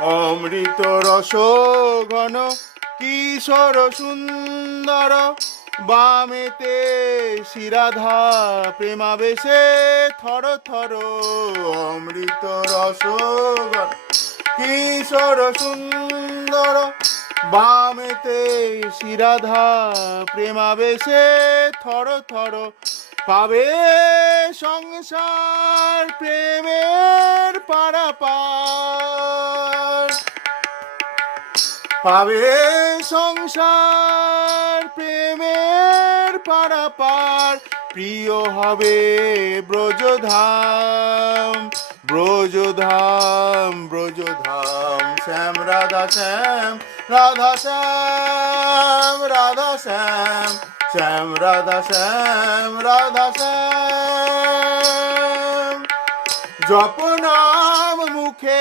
অমৃত রস ঘন কিশোর সুন্দর, বামেতে শ্রীরাধা প্রেমাবেশে থর থর। অমৃত রস ঘন কিশোর সুন্দর, বামেতে শ্রীরাধা প্রেমাবেশে থর থর। পাবে সংসার প্রেমের পারাপার, পাবে সংসার প্রেমের পারাপার। প্রিয় হবে ব্রজধাম, ব্রজধাম, ব্রজধাম। শ্যাম রাধা শ্যাম, রাধা শ্যাম, রাধা শ্যাম, শ্যাম রাধা শ্যাম, রাধা শ্যাম। জপ নাম মুখে